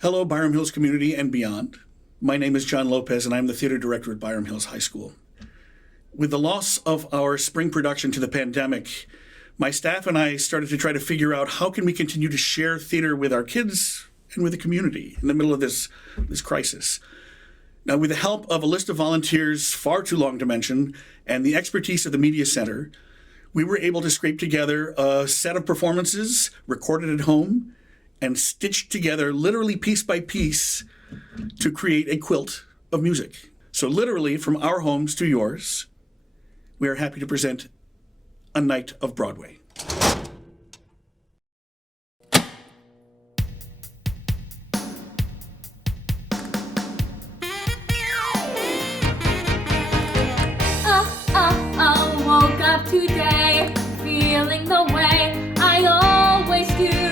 Hello, Byram Hills community and beyond. My name is John Lopez, and I'm the theater director at Byram Hills High School. With the loss of our spring production to the pandemic, my staff and I started to try to figure out how can we continue to share theater with our kids and with the community in the middle of this crisis. Now, with the help of a list of volunteers far too long to mention and the expertise of the Media Center, we were able to scrape together a set of performances recorded at home and stitched together literally piece by piece to create a quilt of music. So literally from our homes to yours, we are happy to present A Night of Broadway. Woke up today, feeling the way I always do.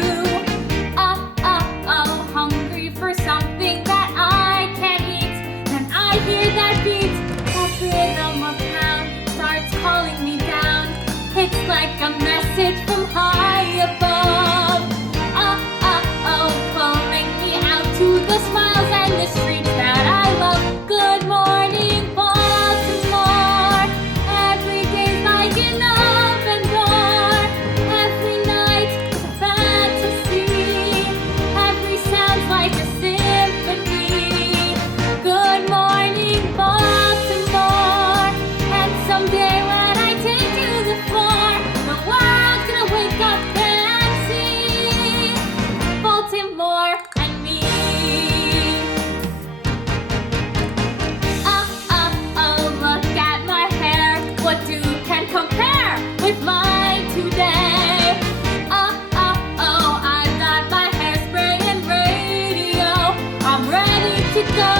Hungry for something that I can eat. Then I hear that beat, that rhythm of pound starts calling me down. It's like a message from high above. Pulling me out to the smiles and the streets that I love. Good morning, Baltimore. Every day's like an open door. Every night is a fantasy. Every sound's like a symphony. Good morning, Baltimore. And someday when I take to the floor, the world's gonna wake up and see Baltimore and me. Look at my hair. What can compare with mine today? I've got my hairspray and radio. I'm ready to go.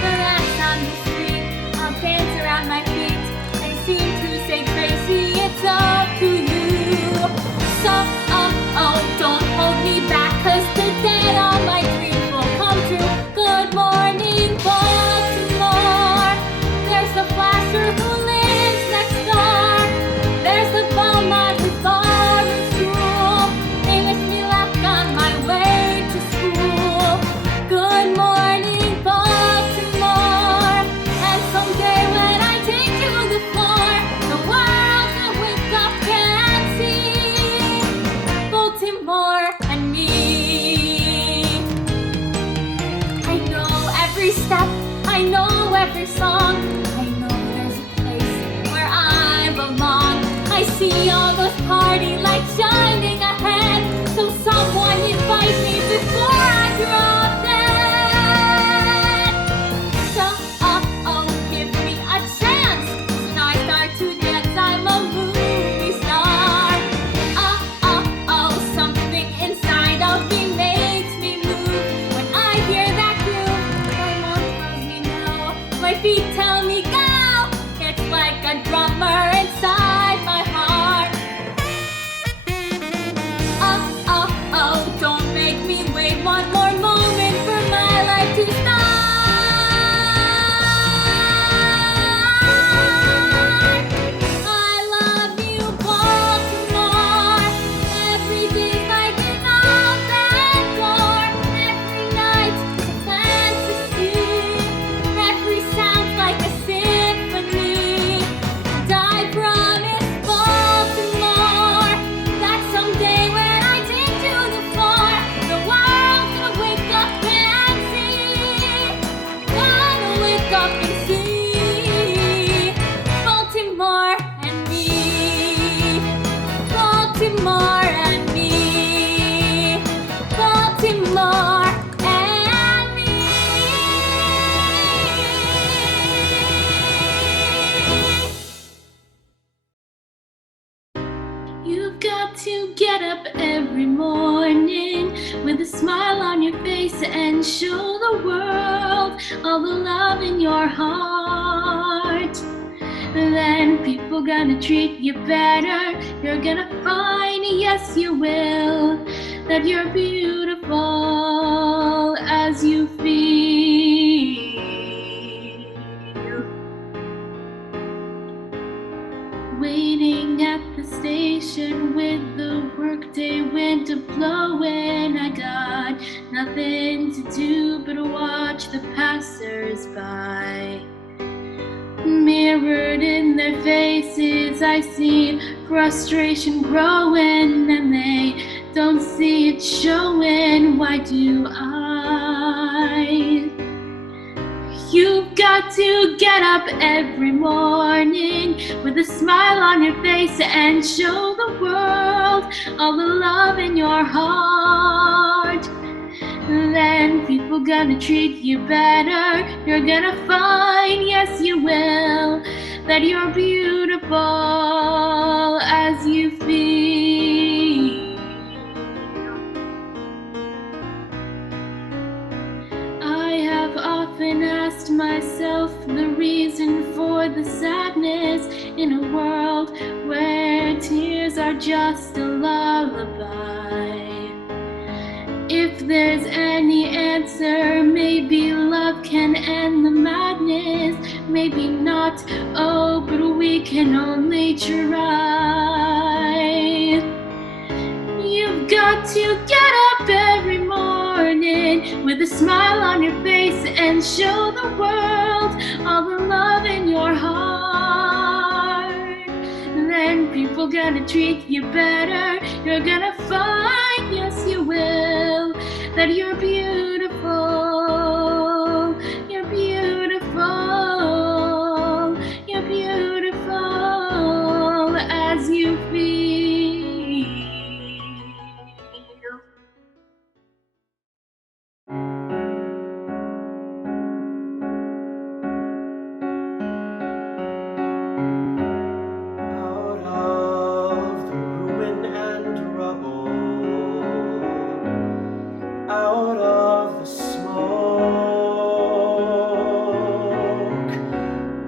The rats on the street are dance around my feet. They seem to say, Tracy, it's up to you. So, don't hold me back, 'cause today all my dreams will come true. Good morning, Baltimore. There's the flasher who lives next door. There's the Belmont who's bar and school. They wish me luck on my way to school. Good morning, Baltimore. And someday when I take to the floor, the world's gonna wake up and see Baltimore and me. I know every step, I know every song. I know there's a place where I belong. I see all those party lights shining ahead. So someone invite me before I drop dead. So, give me a chance. When I start to dance, I'm a movie star. Something inside of me makes me move. When I hear that groove, my mom tells me no. My feet tell me go. It's like a drummer inside my heart. Don't make me wait one more moment for my life to start. I love you, Baltimore. Every day's like an open door. Every night's a fantasy. Every sound's like a symphony. And I promise, Baltimore, that someday when I take to the floor, the world's gonna wake up and see. Gonna wake up and see Baltimore and me. Baltimore and me. Baltimore and me. You've got to get up every morning with a smile on your face and show the world all the love in your heart. Then people gonna treat you better. You're gonna find, yes you will, that you're beautiful as you feel. Waiting at the station with the workday wind blowing, I got nothing to do but watch the passers-by. Mirrored in their faces, I see frustration growing, and they don't see it showing. Why do I? You've got to get up every morning with a smile on your face and show the world all the love in your heart. Then people gonna treat you better. You're gonna find, yes you will, that you're beautiful as you feel. I have often asked myself the reason for the sadness in a world where tears are just a lullaby. If there's any answer, maybe love can end the madness. Maybe not, oh, but we can only try. You've got to get up every morning with a smile on your face and show the world all the love in your heart. Then people gonna treat you better. You're gonna find, yes you will, that you're beautiful. You're beautiful. You're beautiful as you feel. Out of the ruin and rubble, out of the smoke,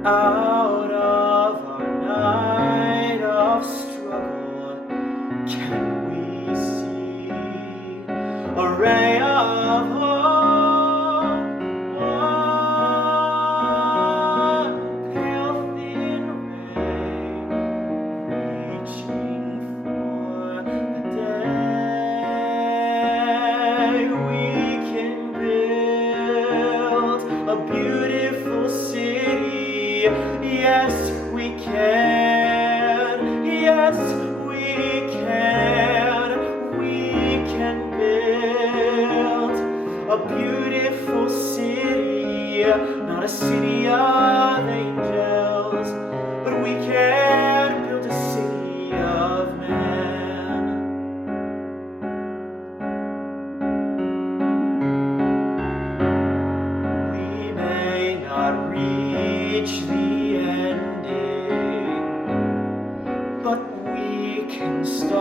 out of our night of struggle, can we see a ray of hope? One pale thin ray, reaching for the day we can build a beautiful city. Yes, we can. Yes, we can. We can build a beautiful city, not a city of angels, but we can build a city of man. We may not reach the ending, but we can start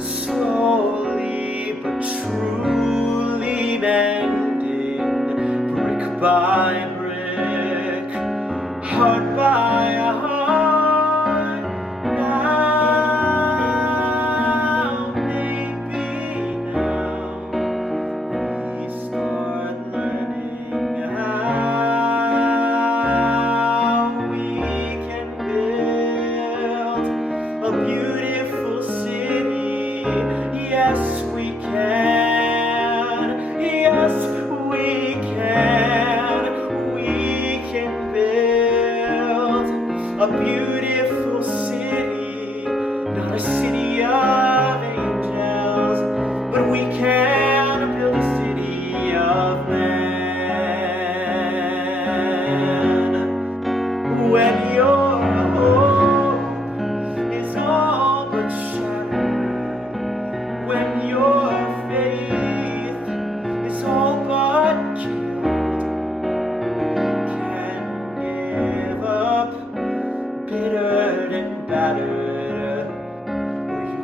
slowly but truly mending, brick by brick, heart by heart. Now, maybe now, we start learning how we can build a beautiful city. Yes, we can. Yes, we can. We can build a beautiful city, not a city of angels, but we can build a city of man. When your hope is all but shattered, when your faith is all but killed, you can give up, bittered and battered, or you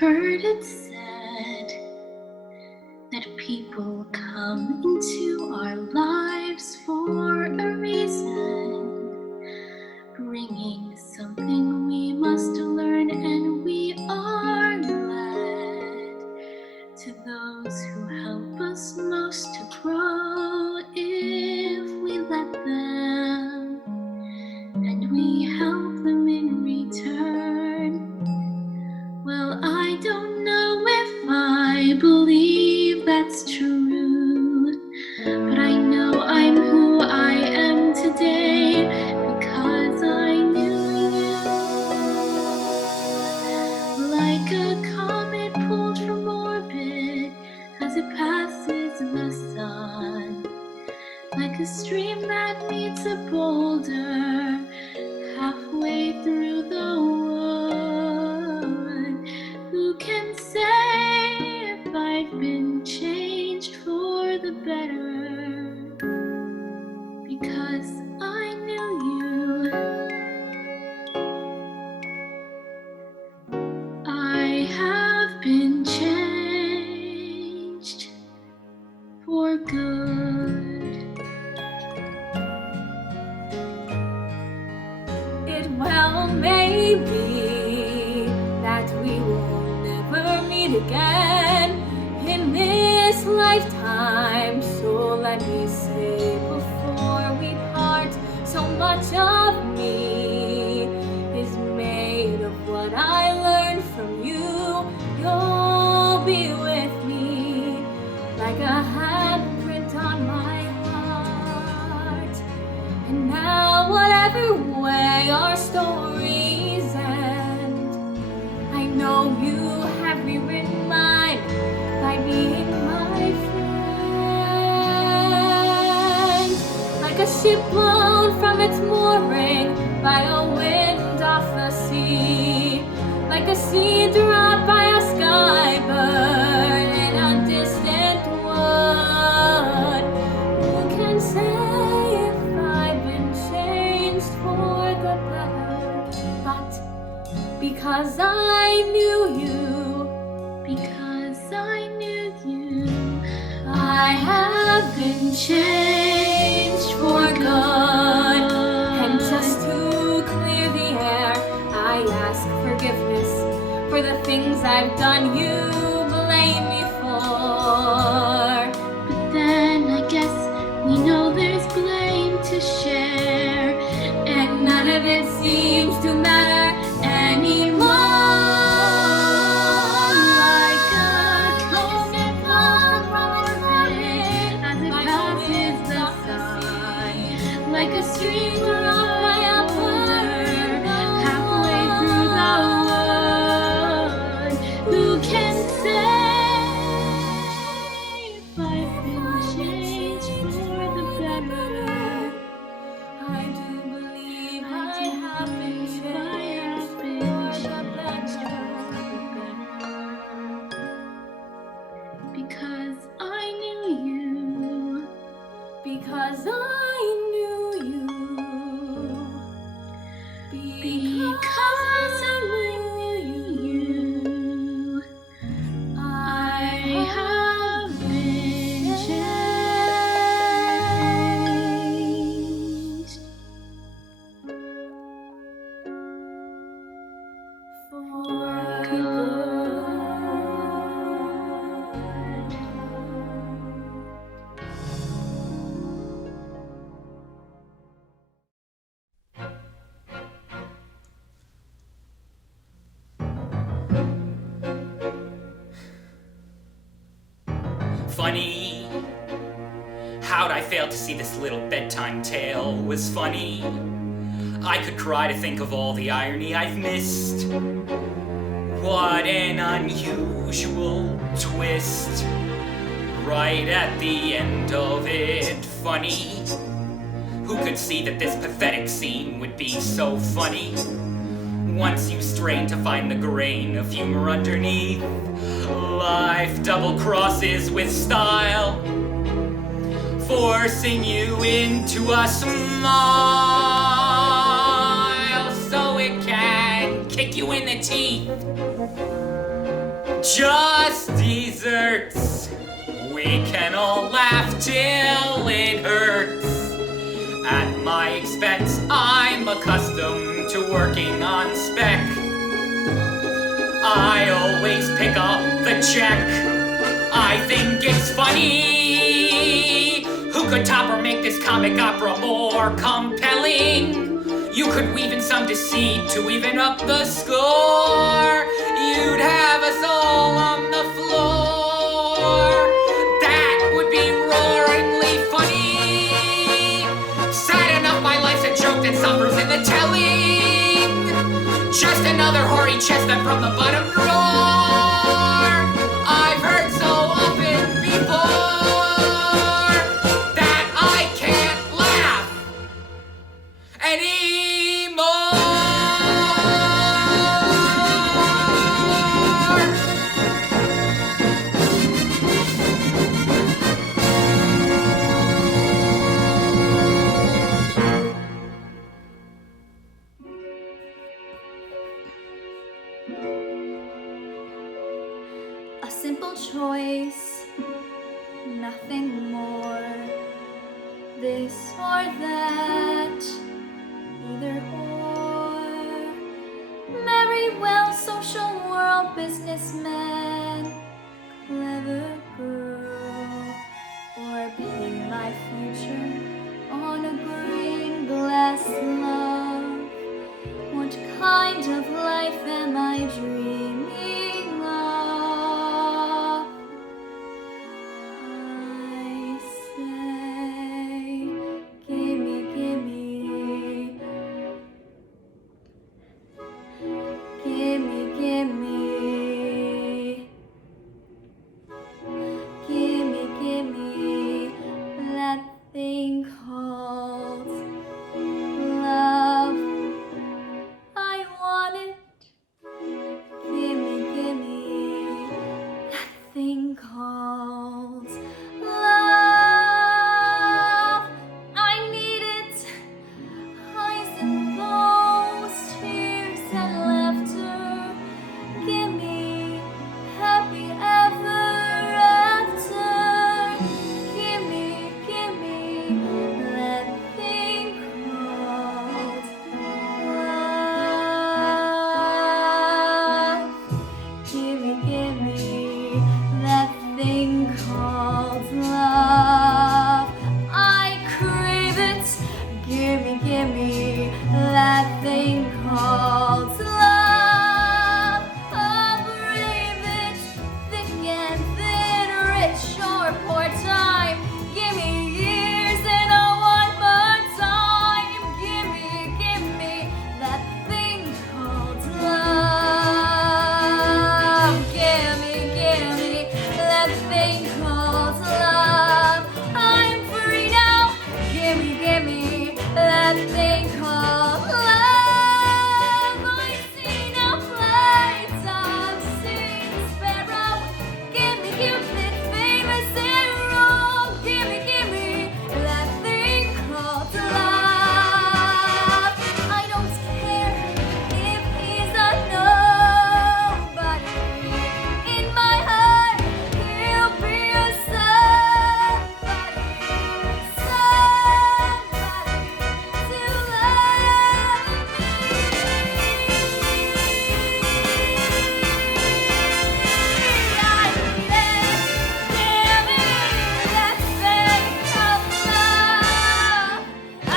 heard it said that people come into our lives for a reason, bringing something we must learn, and we are led to those who help us most to grow if we let them, and we help them in return. Well, I don't know if I believe that's true, but I know I'm who I am today because I knew you. Like a comet pulled from orbit as it passes the sun, like a stream that meets a boulder halfway through the wood. Who can say if I've been changed for the better? Because I knew you. I have been changed for good. It well may be that we will never meet again in this lifetime. So let me say before we part, so much of me is made of what I learned from you. You'll be with me like a handprint on my heart. And now whatever way our stories end, I know you have rewritten mine by being my friend. Like a ship blown from its mooring by a wind off the sea, like a seed dropped by a sky bird in a distant wood. Who can say if I've been changed for the better? But because I knew you, because I knew you, I have been changed for good. And just to clear the air, I ask forgiveness for the things I've done you blame me for. But then I guess we know there's blame to share, And none of it seems to matter anymore. like a comet pulled from orbit as it passes the sun, like a stream dropped by a boulder halfway through the wood. Who can say if I've been changed for the better? I do believe I have been changed for the better. Because I knew you. Because I knew you. Because I knew you. I have been changed For good. Funny, how'd I fail to see this little bedtime tale was funny? I could cry to think of all the irony I've missed. What an unusual twist. Right at the end of it, funny. Who could see that this pathetic scene would be so funny? Once you strain to find the grain of humor underneath, life double crosses with style, forcing you into a smile so it can kick you in the teeth. just desserts. We can all laugh till it hurts. At my expense, I'm accustomed to working on spec. I always pick up the check. I think it's funny. Who could top or make this comic opera more compelling? You could weave in some deceit to even up the score. You'd have us all on the floor. That would be roaringly funny. Sad enough, my life's a joke that suffers in the telling. Just another hoary chestnut from the bottom drawer. I've heard so often before that I can't laugh anymore. A simple choice, nothing more. This or that, either or. Marry well, social world, businessman, clever girl, or pin my future on a green glass love. What kind of life am I dreaming of? I say, gimme, gimme, gimme, gimme, gimme, gimme that thing called love. I want it. Gimme, gimme that thing called love. I need it. Highs and lows, tears and laughter. Gimme happy ever after. Gimme, gimme that thing called love. Gimme, gimme that thing called love. I crave it. Gimme, gimme that thing called love. I'll brave it, thick and thin, rich or poor time. Gimme years and a one more time. Gimme, gimme that thing called love. Gimme, gimme that thing called love. I'm free now. Gimme, gimme that thing called love. I've seen a flight, I've seen sparrow. Gimme, Cupid, famous arrow. Gimme, gimme that thing called love. I don't care if he's a nobody. In my heart, he'll be a somebody, somebody to love me. I need it. Give me that thing called love. I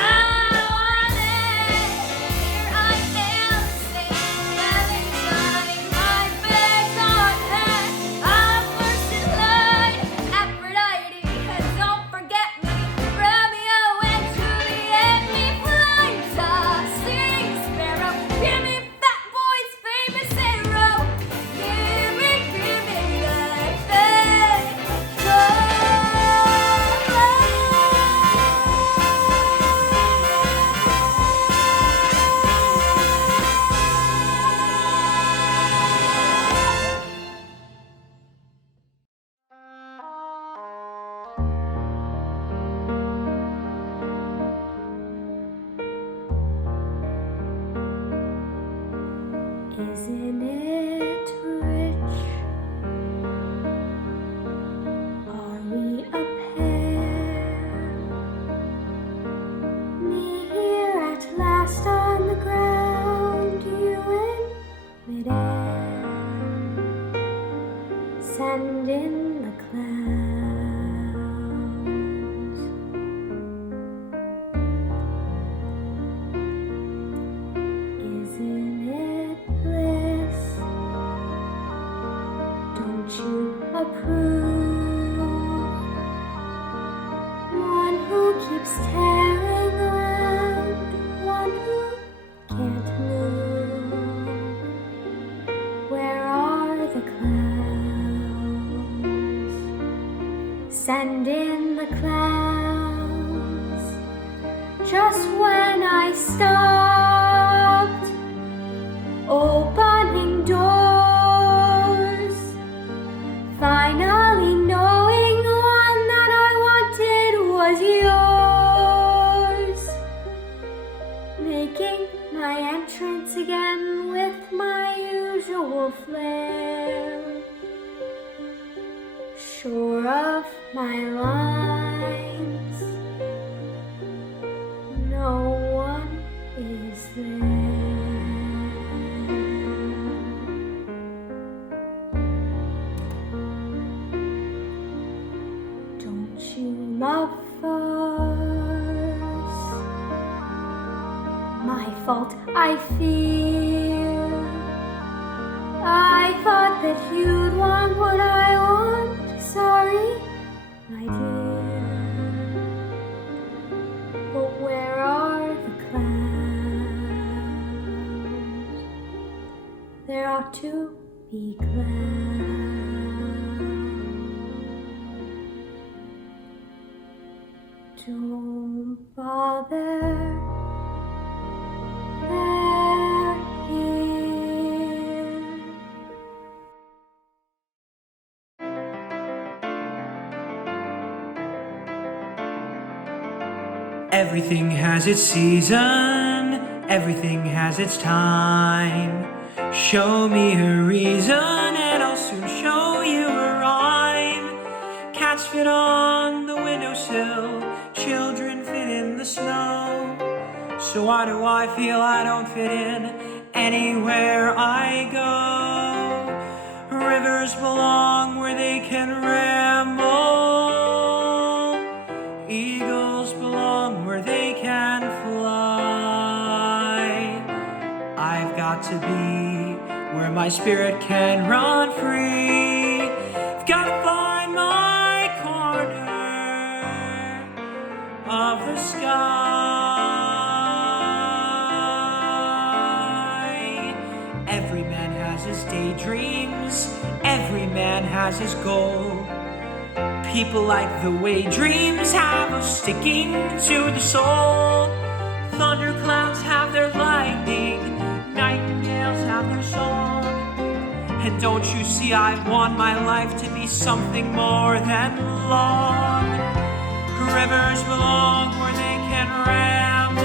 want it. Here I am, saying Valentine. My bed's on hand. I'm first in line. Aphrodite, and don't forget me. Romeo and Juliet, me flight, sing sparrow. Give me fat boy's famous arrow. Give me that thing Isn't it rich keeps tearing around one who can't move. Where are the clouds? Send in the clouds. Just when I stopped opening doors, finally knowing the one that I wanted was yours, making my entrance again with my usual flair, sure of my lines, no one is there. Don't you love us? My fault, I fear. I thought that you'd want what I want. Sorry, my dear. But where are the clouds? There ought to be clouds. Don't bother. They're here. Everything has its season, everything has its time. Show me a reason and I'll soon show you a rhyme. Cats fit on the windowsill, children fit in the snow. So why do I feel I don't fit in anywhere I go? Rivers belong where they can ramble. Eagles belong where they can fly. I've got to be where my spirit can run free. I've got to find my corner of the sky. Every man has his daydreams, every man has his goal. People like the way dreams have of sticking to the soul. Thunderclouds have their lightning, nightingales have their song. And don't you see I want my life to be something more than long. Rivers belong where they can ramble.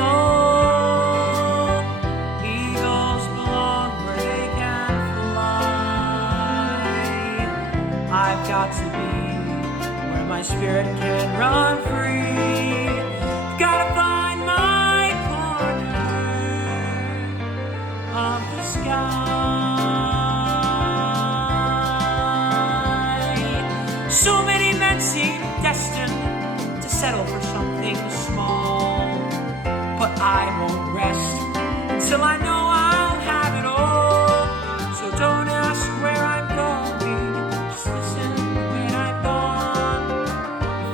Eagles belong where they can fly. I've got to be where my spirit can run free. Gotta find my corner of the sky. So many men seem destined to settle for something small, but I won't rest until I know I'll have it all. So don't ask where I'm going, just listen when I'm gone.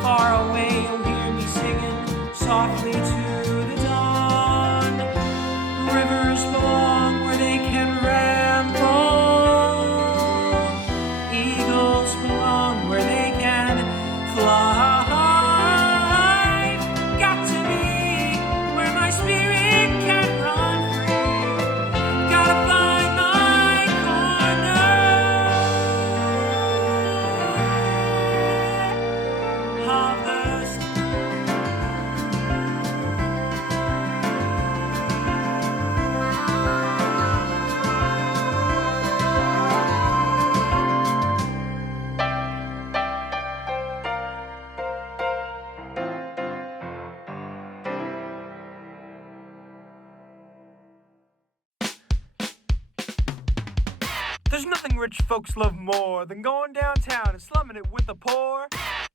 Far away you'll hear me singing softly to the dawn. Rivers belong where they can ramble. Eagles belong where they can fly. Got to be where my spirit can run free. Gotta find my corner of the There's nothing rich folks love more than going downtown and slumming it with the poor.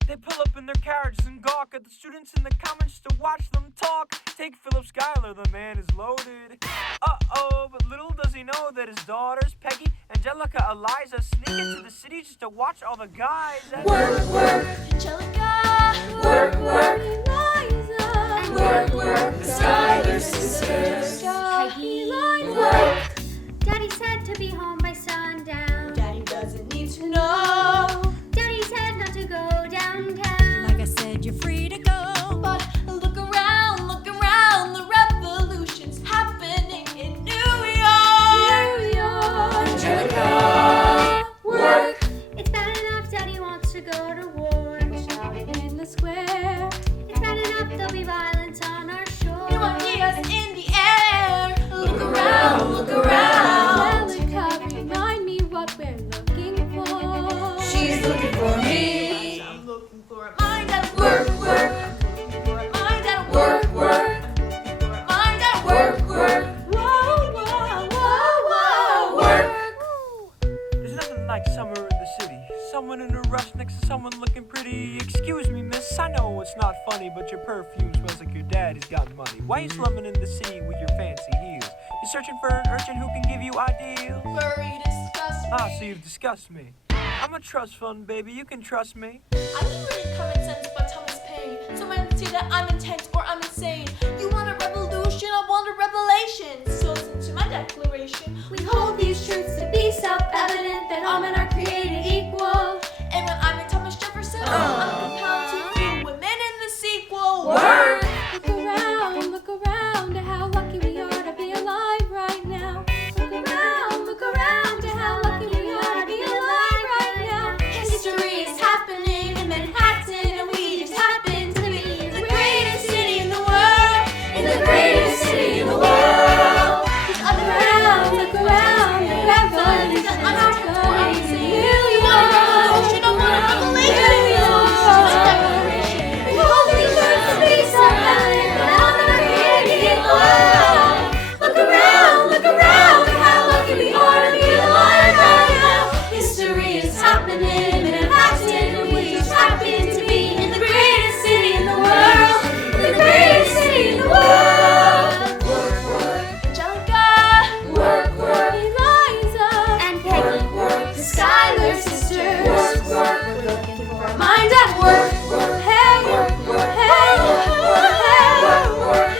They pull up in their carriages and gawk at the students in the comments to watch them talk. Take Philip Schuyler, the man is loaded. Uh-oh, but little does he know that his daughters, Peggy, Angelica, Eliza, sneak into the city just to watch all the guys. Work, work, Angelica. Work, work, Eliza. I know it's not funny, but your perfume smells like your daddy's got money. Why you slumming in the city with your fancy heels? You searching for an urchin who can give you ideals? Furry disgust me. Ah, so you've discussed me. I'm a trust fund, baby, you can trust me. I mean reading common sense, but Thomas Paine. So might say that I'm intense or I'm insane. You want a revolution, I want a revelation. So listen to my declaration. We hold these truths to be self-evident that all men are created equal. And when I'm in Thomas Jefferson, I'm compelled to view women in the sequel. Word. Look around at how lucky we are to be alive right now. Look around at how lucky we are to be alive right now. History is happening in Manhattan, and we just happen to be in the greatest city in the world. In the greatest city in the world. Look around, the revolution is coming. You want a revolution, I want a revelation. We hold these truths to be self-evident that all men are created equal. Look around at how lucky we are to be alive right now. History is happening in Manhattan, and we just happen to be in the greatest city in the world. In the greatest city in the world. Angelica. Eliza And Peggy. The Schuyler sisters. We're looking for a mind at work. Hey,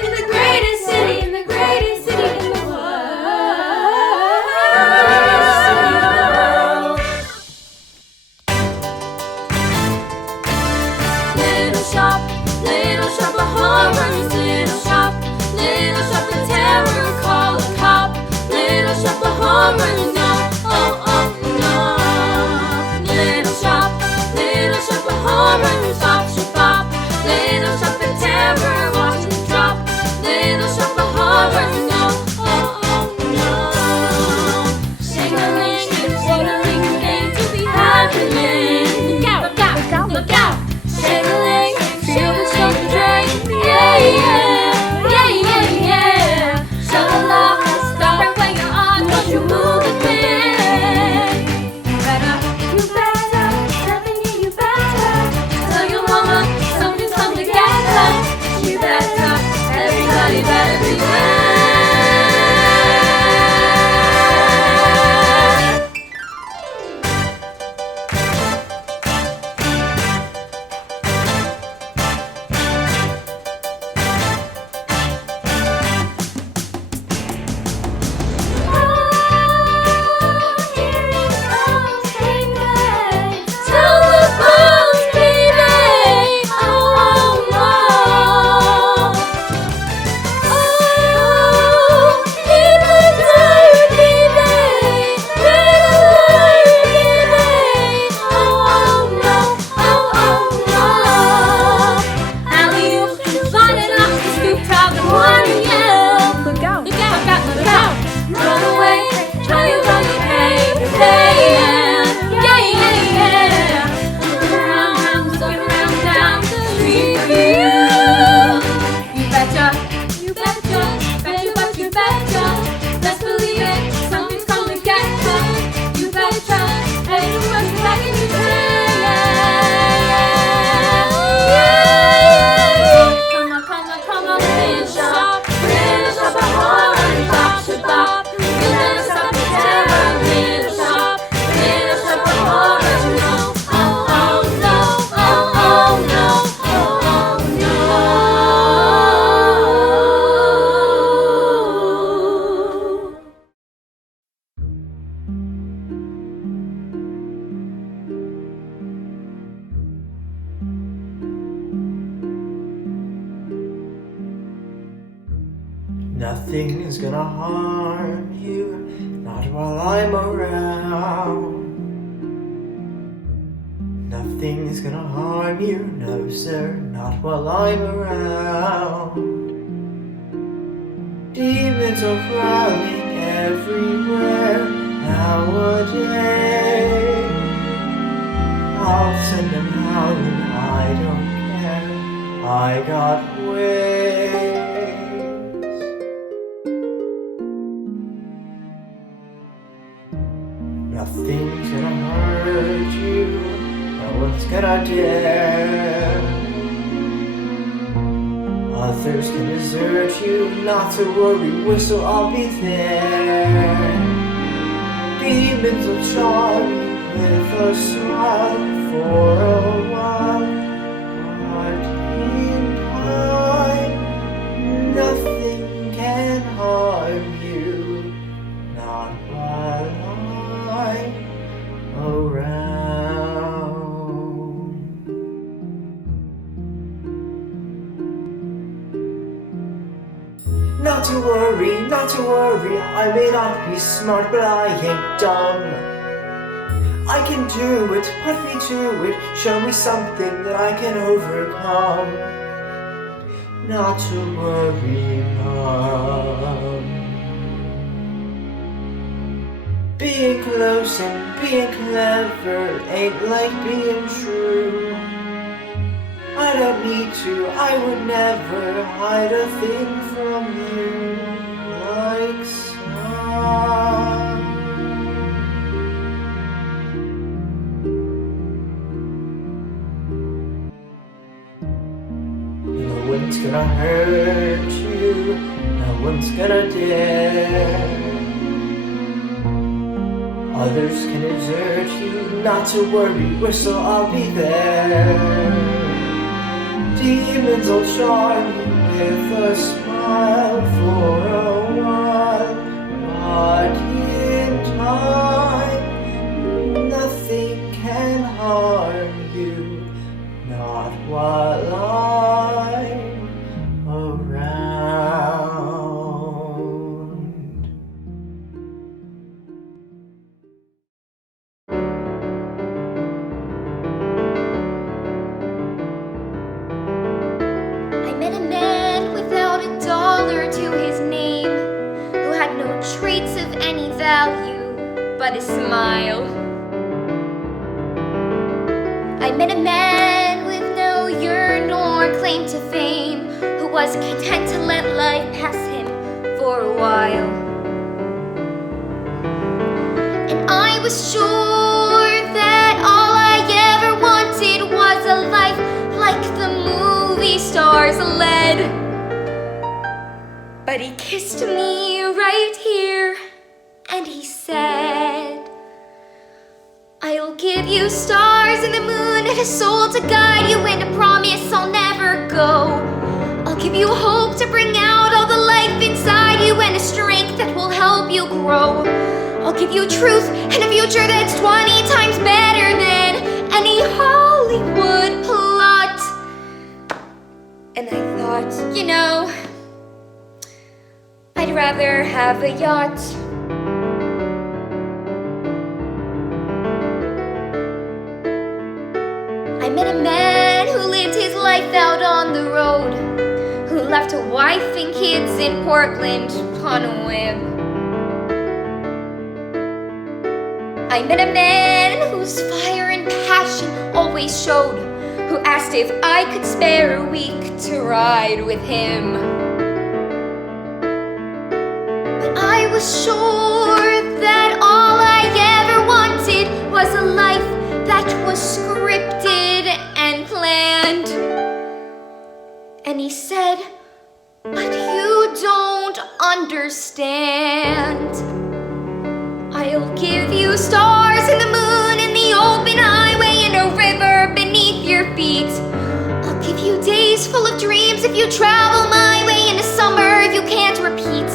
In the greatest city. in the greatest city in the world. Little shop of horrors, little shop of terror, call a cop. Little shop of horrors, no, oh no. Little shop of horrors, stop, shop. Little shop of terror, watch it drop. Little shop of horrors, no, oh no. Shingling and things to be happening. Look out. Shingling, feel the smoke drain. Yeah. Sha-la-la, stop right where you are, don't you move a thing. You better, stepping you better. Tell your mama something's come together. You better, everybody better beware. Nothing's gonna harm you, not while I'm around. Nothing's gonna harm you, no sir, not while I'm around. Demons are prowling everywhere nowadays. I'll send them howling, I don't care, I got ways. Nothing's gonna hurt you, no one's gonna dare. Others can desert you, not to worry, whistle, I'll be there. Demons will charm you with a smile for a while, but in time, nothing can harm you, not while I'm around. Not to worry, I may not be smart, but I ain't dumb. I can do it, put me to it, show me something that I can overcome. Not to worry, Mom. Being close and being clever ain't like being true. I don't need to, I would never hide a thing from you like some. No one's gonna hurt you, no one's gonna dare. Others can desert you, not to worry, whistle, I'll be there. Demons will charm you with a smile for a while, but in time, nothing can harm you, not while I'm around. I met a man without a dollar to his name, who had no traits of any value but a smile. I met a man with no yearn or claim to fame, who was content to let life pass him for a while. And I was sure that all I ever wanted was a life like the movie stars led. But he kissed me right here, and he said, I'll give you stars and the moon and a soul to guide you, and a promise I'll never go. I'll give you hope to bring out all the life inside you, and a strength that will help you grow. I'll give you truth and a future that's 20 times better than any Hollywood plot. And I thought, you know, I'd rather have a yacht. I met a man who lived his life out on the road, who left a wife and kids in Portland on a whim. I met a man whose fire and passion always showed, who asked if I could spare a week to ride with him. But I was sure that all I ever wanted was a life that was scripted and planned. And he said, but you don't understand. I'll give you stars and the moon and the open highway and a river beneath your feet. I'll give you days full of dreams if you travel my way, and a summer you can't repeat.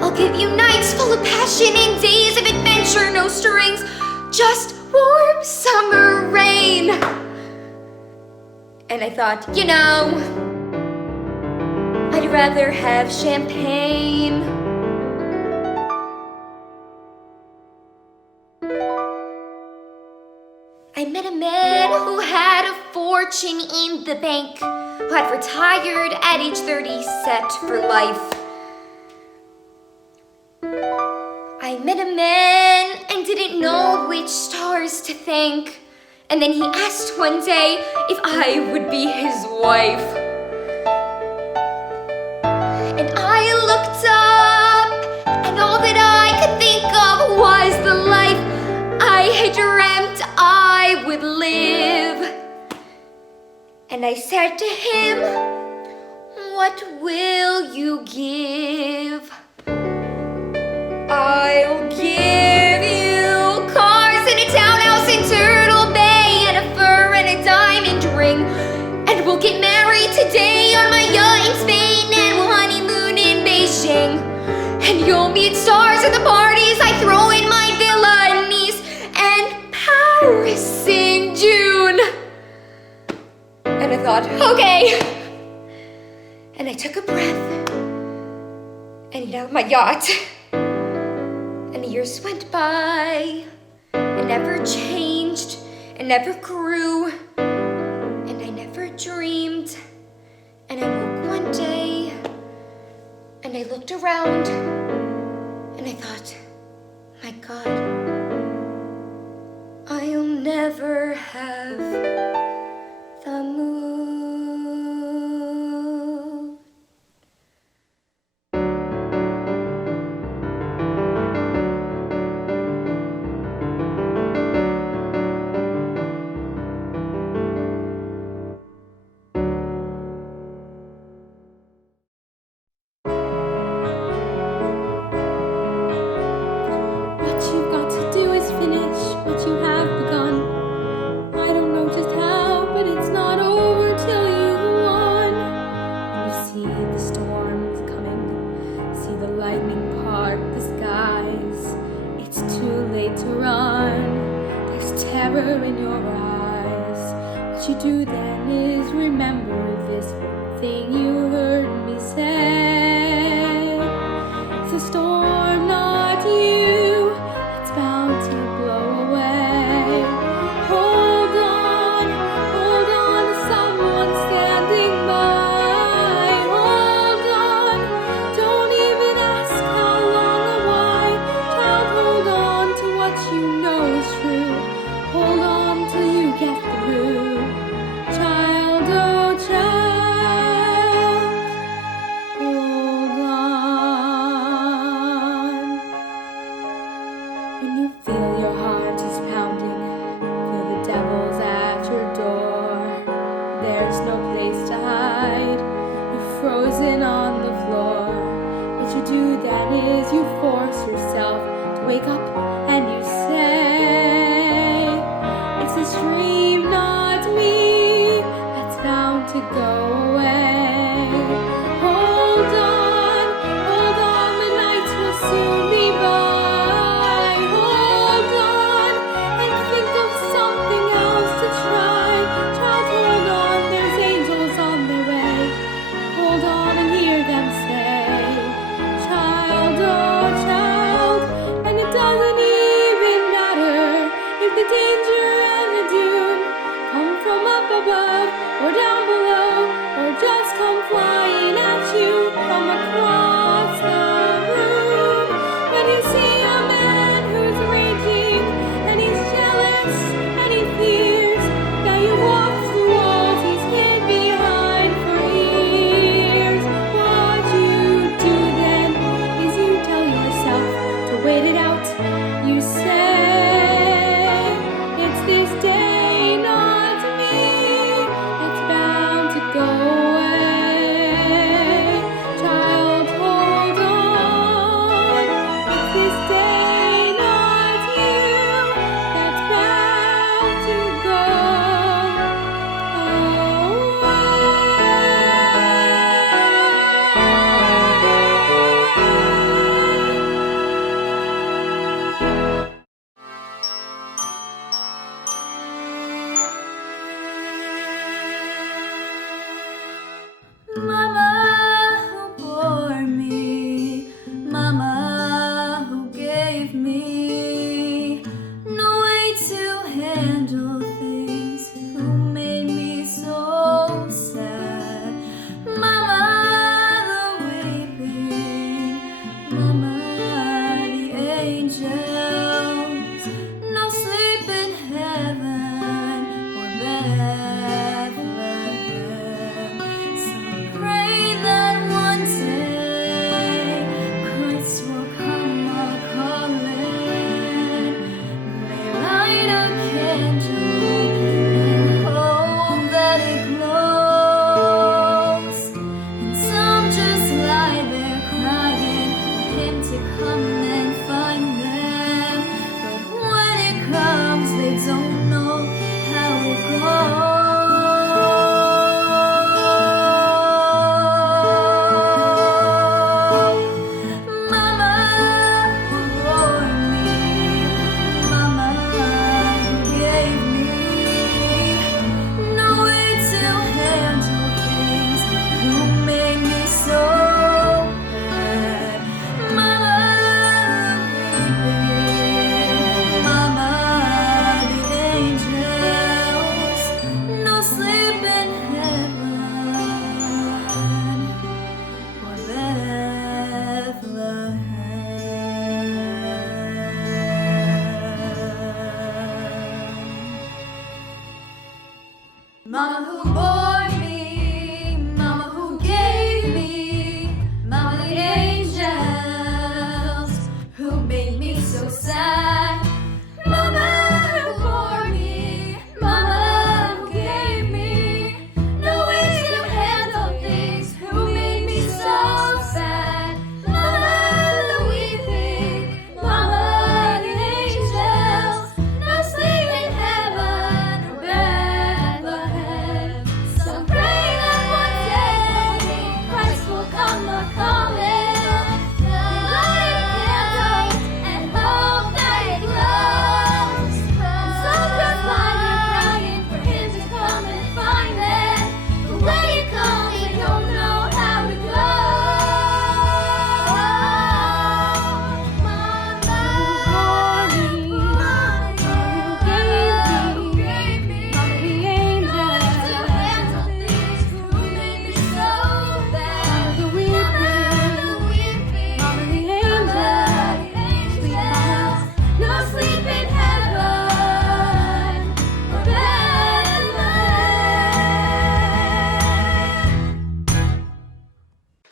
I'll give you nights full of passion and days of adventure, no strings, just warm summer rain. And I thought, you know, I'd rather have champagne. I met a man who had a fortune in the bank, who had retired at age 30, set for life. I met a man and didn't know which stars to thank. And then he asked one day if I would be his wife. And I looked up, and all that I could think of was the life I had dreamt I would live. And I said to him, what will you give? I'll give you cars and a townhouse in Turtle Bay and a fur and a diamond ring. And we'll get married today on my yacht in Spain and we'll honeymoon in Beijing. And you'll meet stars at the parties I throw in my villa in Nice and Paris in June. And I thought, okay. And I took a breath and got out my yacht. And the years went by and never changed and never grew. And I never dreamed. And I woke one day and I looked around and I thought, my God, I'll never have the moon. What you've got to do is finish what you have begun. I don't know just how, but it's not over till you've won. And you see the storms coming, see the lightning part the skies. It's too late to run, there's terror in your eyes. What you do then is remember this one thing you heard me say. It's a storm, not you, that's bound to blow away. Hold on to someone standing by. Hold on, don't even ask how long or why. Child, hold on to what you know is true. Hold on till you get through. Child, oh child, hold on. When you feel your heart is pounding, feel the devil's at your door. There's no place to hide, you're frozen on the floor. What you do then is you force yourself to wake up and you say, it's this dream, not me, that's bound to go away. Hold on, the nights will soon be by. Hold on, and think of something else to try. Child, hold on, there's angels on their way. Hold on and hear them say, child, oh child, and it doesn't even matter if the danger and the doom come from up above or down below, or just come flying at you from across the room. When you see a man who's raging and he's jealous and he fears that you walk through walls he's hid behind for years, what you do then is you tell yourself to wait it out. You say, it's this day, not me, that's bound to go away. Child, hold on, it's this day, not you, that's bound to go Mama who bore me, Mama who gave me no way to handle things, who made me so sad. Mama the weeping, Mama the angels, no sleep in heaven or Bethlehem. Some pray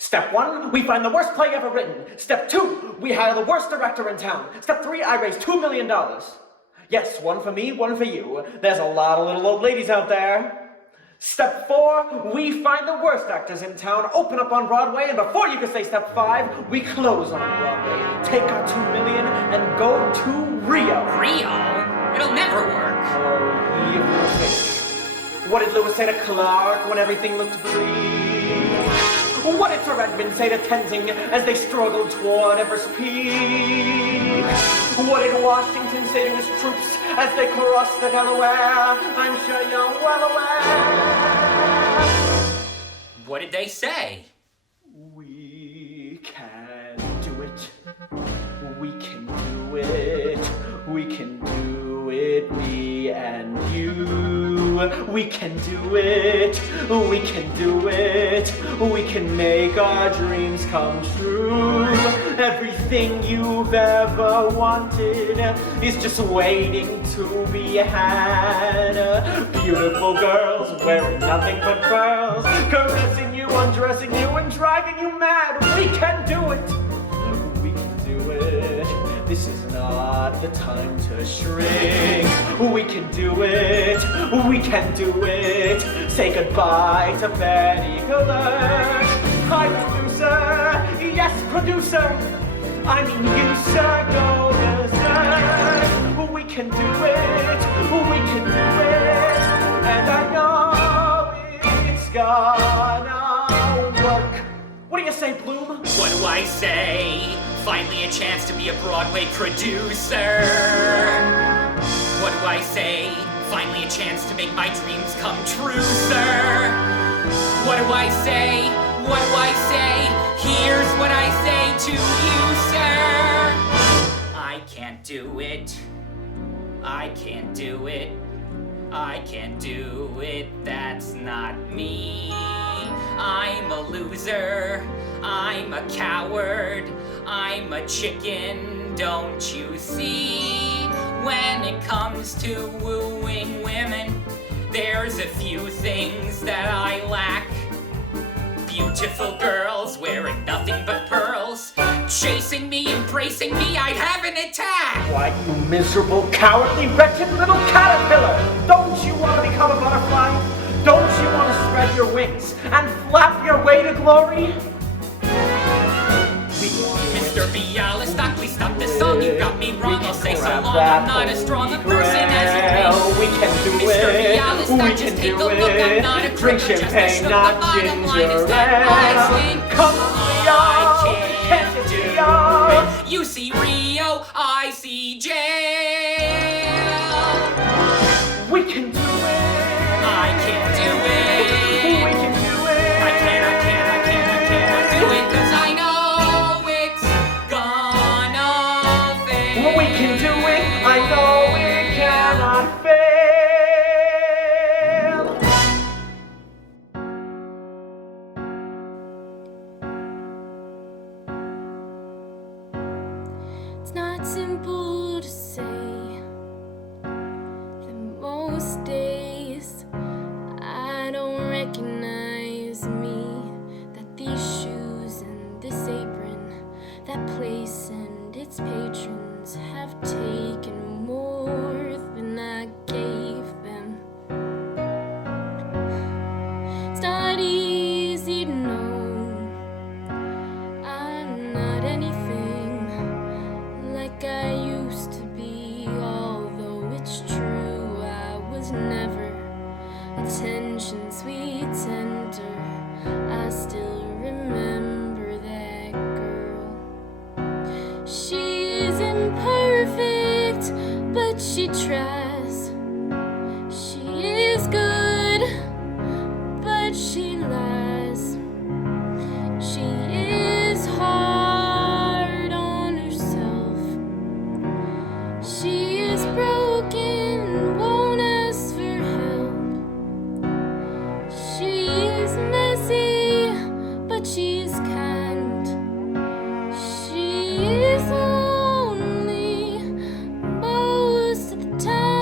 Step 1, we find the worst play ever written. Step 2, we hire the worst director in town. Step 3, I raise $2 million. Yes, one for me, one for you. There's a lot of little old ladies out there. Step 4, we find the worst actors in town, open up on Broadway, and before you can say step 5, we close on Broadway, take our $2 million, and go to Rio. Rio? It'll never work. Oh, leave Lewis. What did Lewis say to Clark when everything looked bleak? What did Sir Edmund say to Tenzing as they struggled toward Everest Peak? What did Washington say to his troops as they crossed the Delaware? I'm sure you're well aware. What did they say? We can do it. We can do it. We can do it, me and you. We can do it. We can do it. We can make our dreams come true. Everything you've ever wanted is just waiting to be had. Beautiful girls wearing nothing but pearls, caressing you, undressing you, and driving you mad. We can do it. We can do it. This is not the time to shrink. We can do it. We can do it. Say goodbye to Betty Clerk. Hi, producer. Yes, producer. I mean you, sir. Go berserk. We can do it. We can do it. And I know it's gonna work. What do you say, Bloom? What do I say? Finally a chance to be a Broadway producer. What do I say? Finally a chance to make my dreams come true, sir. What do I say? What do I say? Here's what I say to you, sir. I can't do it. I can't do it. I can't do it. That's not me. I'm a loser. I'm a coward. I'm a chicken, don't you see? When it comes to wooing women, there's a few things that I lack. Beautiful girls wearing nothing but pearls, chasing me, embracing me, I'd have an attack. Why, you miserable, cowardly, wretched little caterpillar! Don't you want to become a butterfly? Don't you want to spread your wings and flap your way to glory? Mr. Bialystok, please stop this song. You got me wrong. I'll say so long. I'm not as strong a person as you think. We can do Mr. it. Bialystok, just take a look. I'm not a Drink crook, just a champagne, schnook. not The bottom line ginger is that I ale. stink. Come on, Rio. Can't you see, Rio? You see Rio, I see jail. We can do it. I can't do it. We can do it. I cannot do it 'cause I know it's gonna fail. We can do it. I know it cannot fail. It's not simple to say that most days I don't recognize me, that these shoes and this apron, that place and its patrons have taken more than I gave them. It's not easy to know I'm not anything like I used to be, although it's true I was never attention sweet tender. I still remember that girl. She isn't perfect, but she tries. She is good, but she lies. She is hard on herself. She is broken, won't ask for help. She is messy, but she's kind. She is lonely most of the time.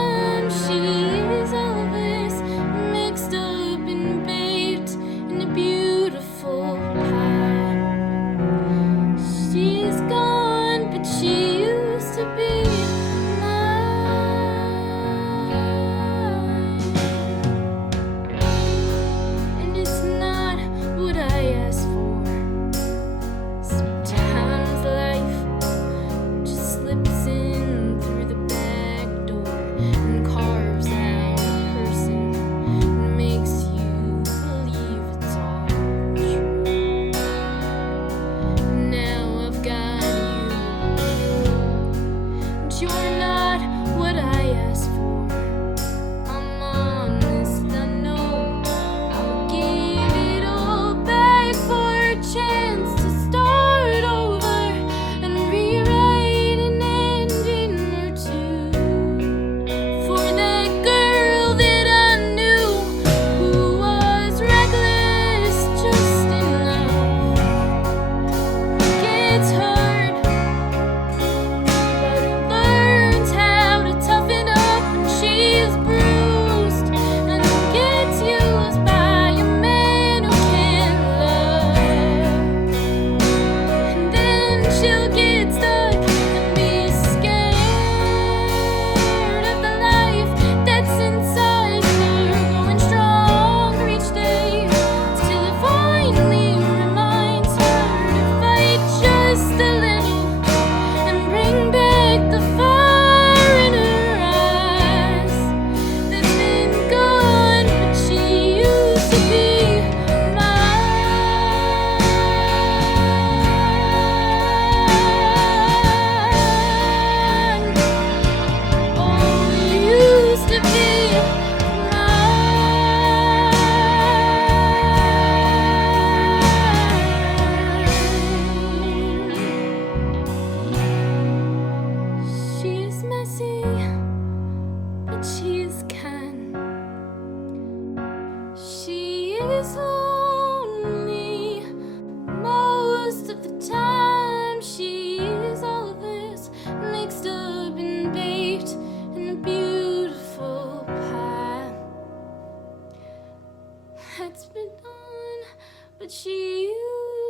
she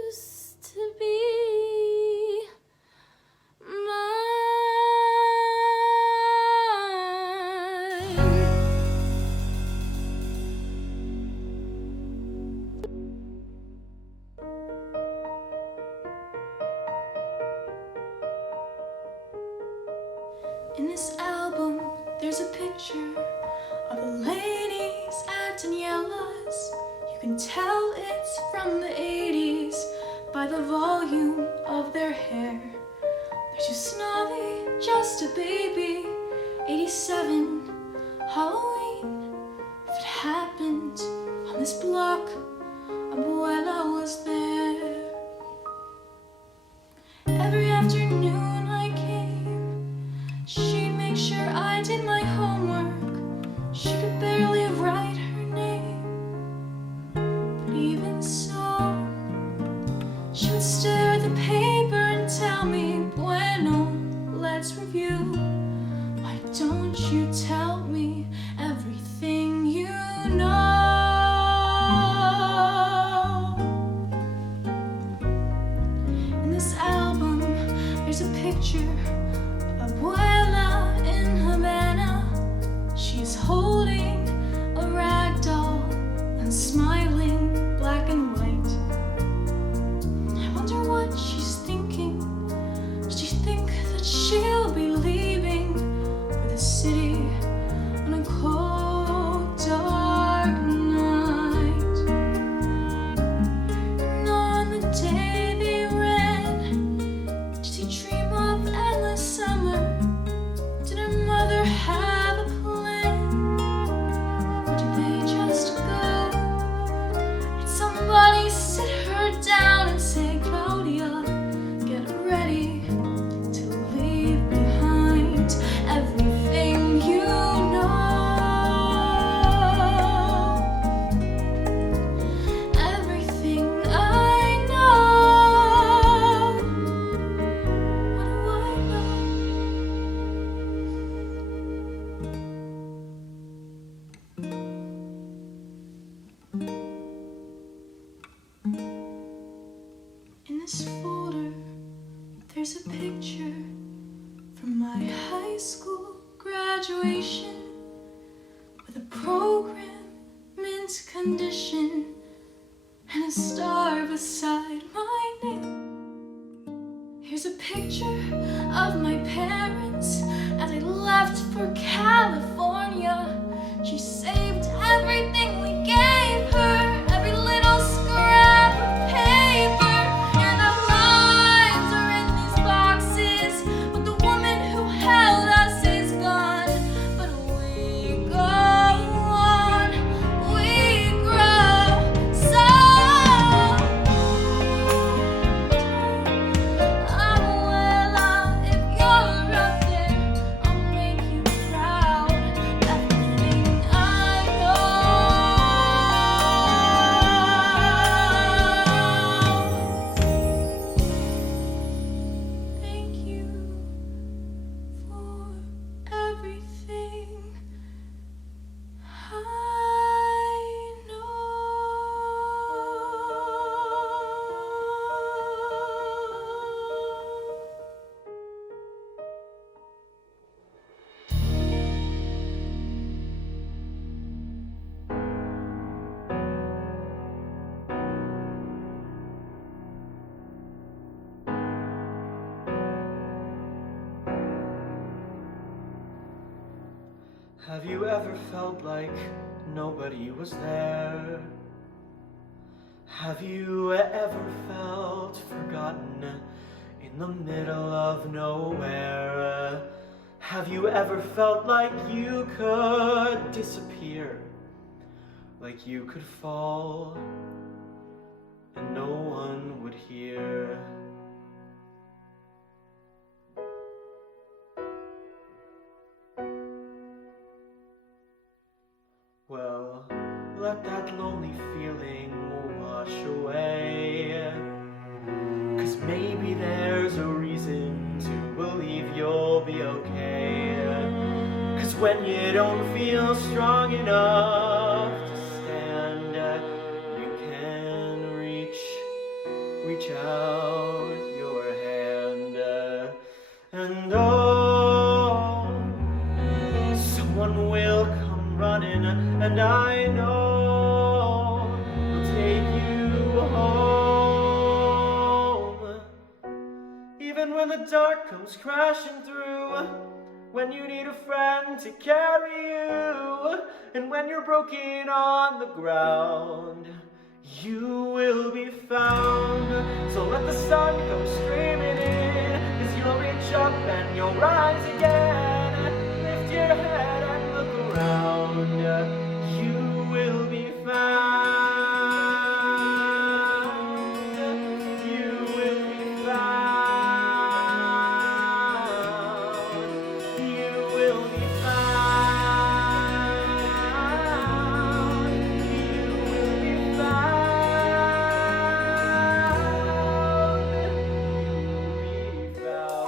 used to be mine. In this album, there's a picture of the ladies at Daniela's. You can tell it's from the 80s by the volume of their hair. They're too snobby, just a baby. 87, Halloween. If it happened on this block, Abuela was there. Every afternoon I came, she'd make sure I did my homework. She could barely write her name, but even so, she would stare at the paper and tell me, bueno, let's review. Why don't you tell me everything you know? In this album, there's a picture of Abuela in Havana. She's holding a rag doll and smiling black and white. I wonder what she's thinking. Does she think that she'll be leaving for the city on a cold, dark night? And on the day they ran, did he dream of endless summer? Did her mother have a plan? Or did they just go? Did somebody sit her down and say, Claudia, get ready to leave behind everything you know? Everything I know. What do I know? In this folder, there's a picture from my high school graduation with a program, mint condition, and a star beside my name. Here's a picture of my parents as I left for California. She saved everything we gave her, every little scrap of paper, and our lives are in these boxes. But the woman who held us is gone. But we go on, we grow so. Abuela, if you're up there, I'll make you proud. Everything I know. Thank you for everything I know. Have you ever felt like nobody was there? Have you ever felt forgotten in the middle of nowhere? Have you ever felt like you could disappear? Like you could fall and no one would hear? Well, let that lonely feeling wash away. 'Cause maybe there's a reason to believe you'll be okay. 'Cause when you don't feel strong enough to stand, you can reach reach out your hand, and oh, someone will come running, and I know will take you home. Even when the dark comes crashing through, when you need a friend to carry you, and when you're broken on the ground, you will be found. So let the sun come streaming in, 'cause you'll reach up and you'll rise again. Lift your head and look around, you will be found. You will be found. You will be found. You will be found.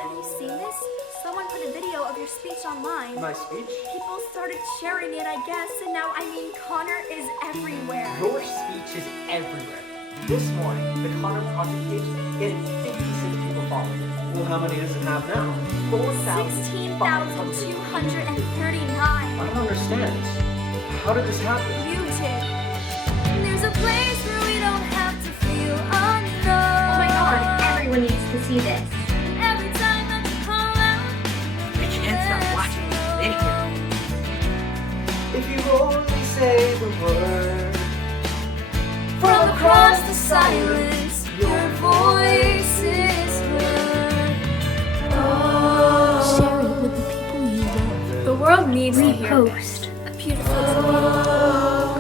Have you seen this? Someone put a video of your speech online. My speech? People started sharing it, I guess, and now, Connor is everywhere. Your speech is everywhere. This morning, the Connor Project page getting 56 people following it. Well, how many does it have now? 16,239. I don't understand. How did this happen? You did. There's a place where we don't have to feel unknown. Oh my god, everyone needs to see this. Every time that you call out, I can't stop watching this video. If you only say the word, from across the silence, your voice is heard. Share it with the people you love. The world needs to hear Repost. a beautiful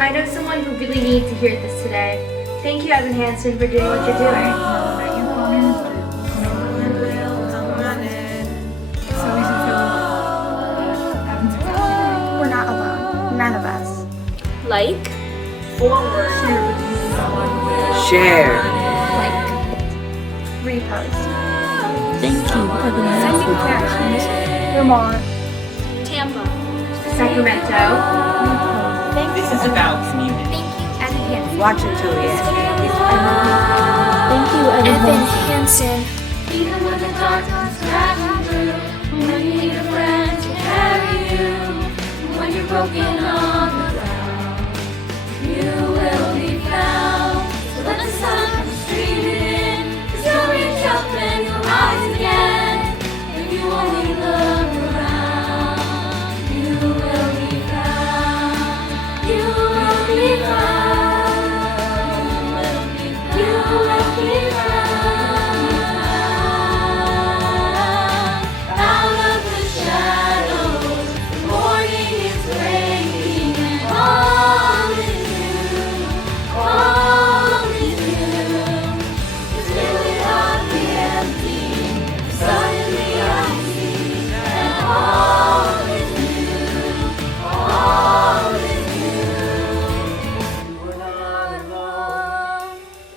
I know someone who really needs to hear this today. Thank you, Evan Hansen, for doing what you're doing. We're not alone. None of us. Like, forward. Share. Repost. thank you, Evan Hansen. Vermont. Tampa. Sacramento. This is about community. Thank you, Evan Hansen. Watch until the end. Thank you, Evan Hansen. Even when the dark comes crashing through, when you need a friend to carry you, when you're broken on the ground, you will be found. So let the sun come streaming in, 'cause you'll reach up and you'll rise again. If you only look around, you will be found. You will be found. You will be found. Out of the shadows, the morning is breaking, and all is new, all is new. 'Cause lately I've been empty, suddenly I see, and all is new, all is new.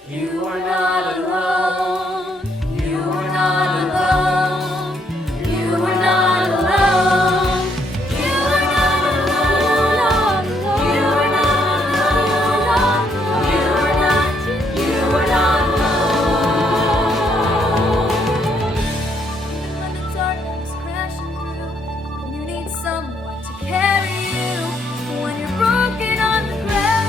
You are not alone. You are not alone. You are not alone. You are not alone. You are not alone. You are not. You are not alone. When the darkness crashing through, when you need someone to carry you, when you're broken on the ground,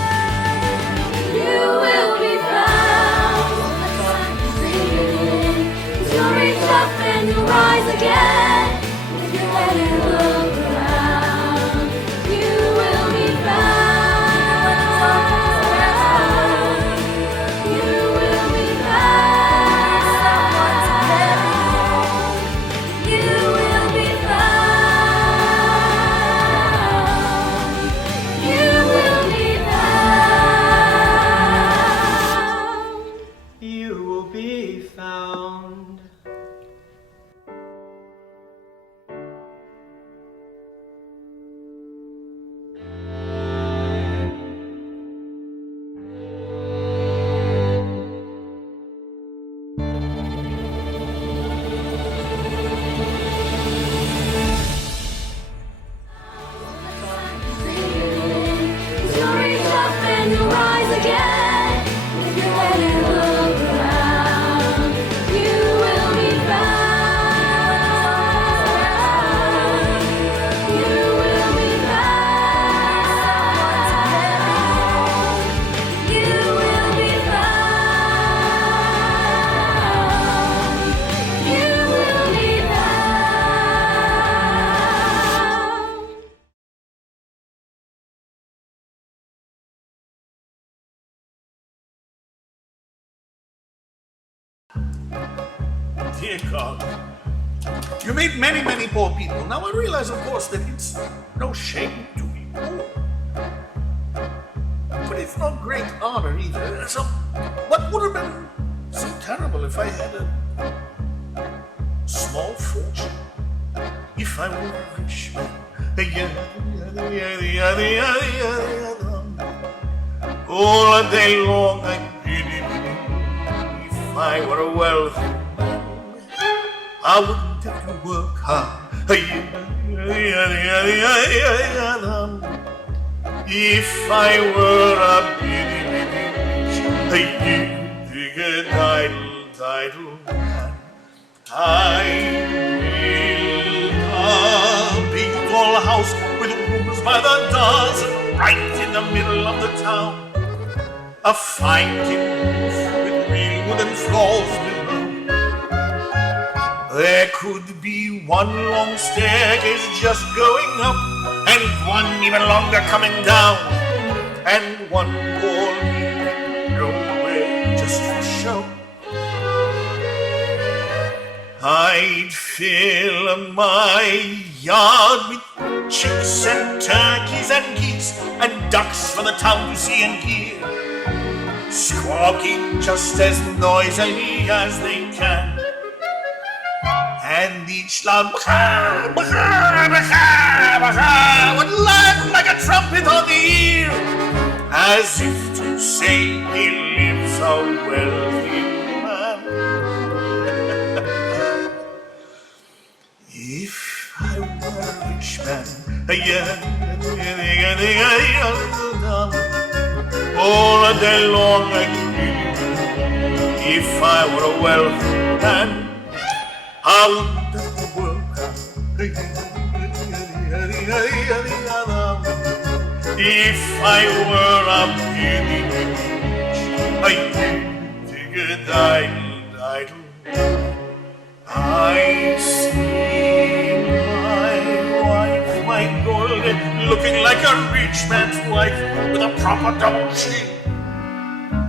You will be found. The sun is streaming in, 'cause you'll reach up and you'll rise again. If you let it look around, you will be found. You will be found. You will be found. You will be found. You will be found. You'll reach up and you'll rise again. If you let it look around, Dear God. You made many, many poor people. Now I realize, of course, that it's no shame to be poor. But it's not great honor either. So, what would have been so terrible if I had a small fortune? If I were a rich man? All day long I'd pity me. If I were a wealthy man, I wouldn't have to work hard. If I were a bitty idle man, I'd build a big tall house with rooms by the dozen right in the middle of the town. A fine tin roof with real wooden floors below. There could be one long staircase just going up, and one even longer coming down, and one wall leading nowhere just for show. I'd fill my yard with chicks and turkeys and geese and ducks for the town to see and hear, squawking just as noisily as they can. And each loud baka, baka, baka, baka would land like a trumpet on the ear, as if to say he lives a wealthy man. If I were a rich man, all day long I'd be. If I were a wealthy man, I wouldn't have to work hard. If I were a penny rich, idle. I see my wife, my golden, looking like a rich man's wife with a proper double chin,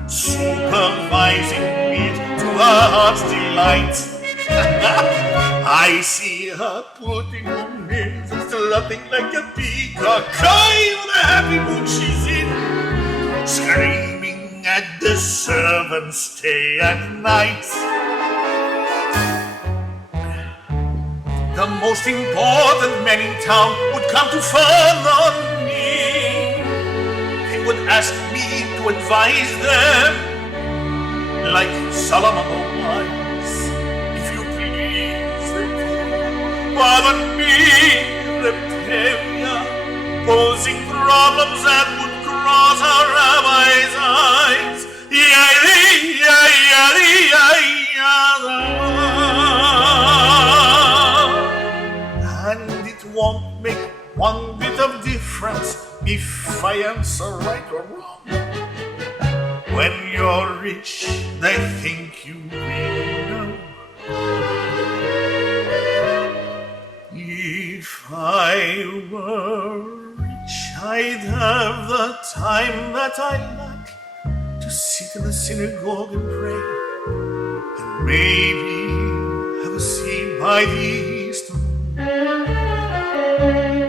supervising me to her heart's delight. I see her putting on nails and strutting like a peacock, crying on the happy mood she's in, screaming at the servants day and night. The most important men in town would come to fawn on me. They would ask me to advise them, like Solomon the wise. If you please, they call. Pardon me, Reptavia, posing problems that would cross our rabbi's eyes. And it won't make one bit of difference if I answer right or wrong. When you're rich, they think you really know. If I were rich, I'd have the time that I lack to sit in the synagogue and pray, and maybe have a seat by the Easter moon.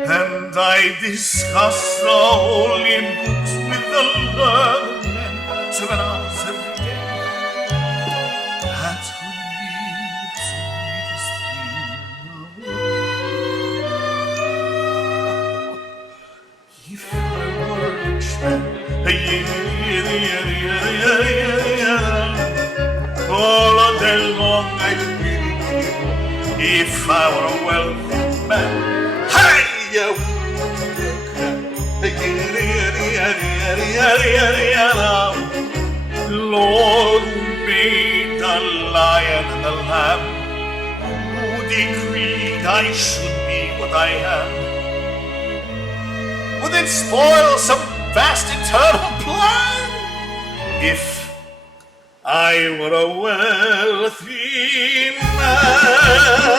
And I discuss the holy books with the learned men 7 hours every day. That would be the sweetest thing in the world. If I were a rich man, all day long I'd be. If I were a wealthy man, Lord, who made the lion and the lamb, who decreed I should be what I am, would it spoil some vast eternal plan if I were a wealthy man?